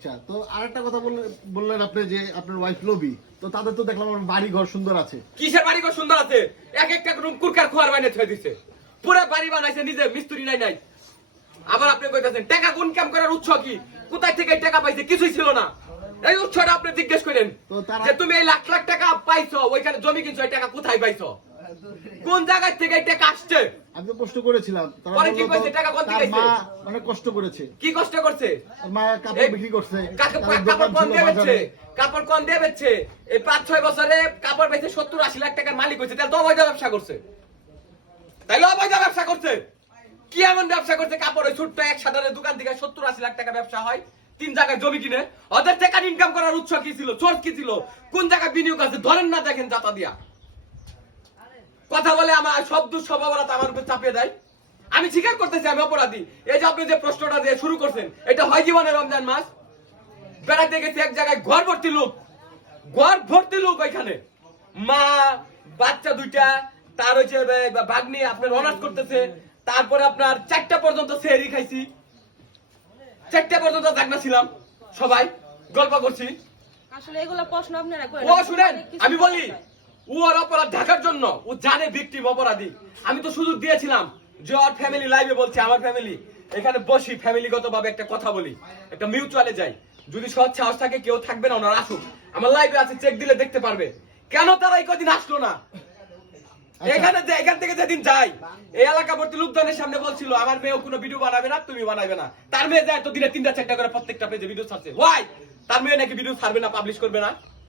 আচ্ছা, তো আরেকটা কথা বললেন আপনি যে আপনার ওয়াইফ লবি, তো তাদের তো দেখলাম আমার বাড়ি ঘর সুন্দর আছে। কিসের বাড়ি ঘর সুন্দর আছে? এক একটা রুম কুরকার খোয়ার বানিয়ে থয়ে দিছে, পুরো বাড়ি বানাইছে নিজে, মিস্ত্রি নাই। আবার আপনি কইতাছেন টাকা কোন কাম করার উৎস কি? কোথায় থেকে টাকা পাইছে? কিছুই ছিল না। এই উৎসটা আপনি জিজ্ঞেস করেন যে তুমি এই লাখ লাখ টাকা পাইছো, ওইখানে জমি কিনছো, এই টাকা কোথায় পাইছো? কোন জায়গা থেকে এই টাকা আসছে? আমি তো কষ্ট করেছিলাম। পরে কি কইছে? টাকা কোন থেকে আইছে? মানে কষ্ট করেছে। কি কষ্ট করছে? মা কাপড় বিক্রি করছে, কাপড় কোন দিয়ে বেচছে? কাপড় কোন দিয়ে বেচছে? এই 5-6 বছরে কাপড় বেচে 70-80 লাখ টাকার মালিক হইছে। তাহলে তো অবৈধ ব্যবসা করছে। তাইলে অবৈধ ব্যবসা করছে। কি এমন ব্যবসা করছে? কাপড় ওই ছোট্ট এক সাধারণ দোকান থেকে 70-80 লাখ টাকা ব্যবসা হয়, 3 জায়গায় জমি কিনে। ওদের টাকা ইনকাম করার উৎস কি ছিল? সোর্স কি ছিল? কোন জায়গায় বিনিয়োগ আছে? ধরেন না, দেখেন জাতা দিয়া কথা বলে আমার শব্দ স্বভাবরা আমার উপর চাপিয়ে দেয়। আমি স্বীকার করতেছি আমি অপরাধী। এই যে আপনি যে প্রশ্নটা দিয়ে শুরু করছেন, এটা হয় জীবনে রমজান মাস? বেড়াতে গেছি এক জায়গায়, ঘর ভর্তি লোক ওইখানে, মা বাচ্চা দুইটা, তার হচ্ছে ভাগ্নি আপনার অনার্স করতেছে, তারপরে আপনার 4টা পর্যন্ত সেহরি খাইছি, 4টা পর্যন্ত জাগনা ছিলাম, সবাই গল্প করছি। আসলে এগুলা প্রশ্ন আপনারা করেন। ও শুনেন, আমি বলি ওর অপরাধ ঢাকার জন্য, ও জানে ভিকটিম অপরাধী। আমি তো সুযোগ দিয়েছিলাম যে ওর ফ্যামিলি লাইভে বলছে, আমার ফ্যামিলি এখানে বসি, ফ্যামিলিগত ভাবে একটা কথা বলি, একটা মিউচুয়ালে যাই, যদি সৎ সাহস থাকে কেউ থাকবে না, ওনারা আসুক, আমার লাইভে আছে, চেক দিলে দেখতে পারবে। কেন তারা এই কদিন আসলো না? এখান থেকে যেদিন যাই, এই এলাকা ভর্তি লোকজনের সামনে বলছিল আমার মেয়েও কোনো ভিডিও বানাবে না, তুমি বানাবে না। তার মেয়ে যায় তো দিনে 3টা 4টা করে প্রত্যেকটা পেজে ভিডিও ছাড়ছে। ওয়াই? তার মেয়ে নাকি ভিডিও ছাড়বে না, পাবলিশ করবে না।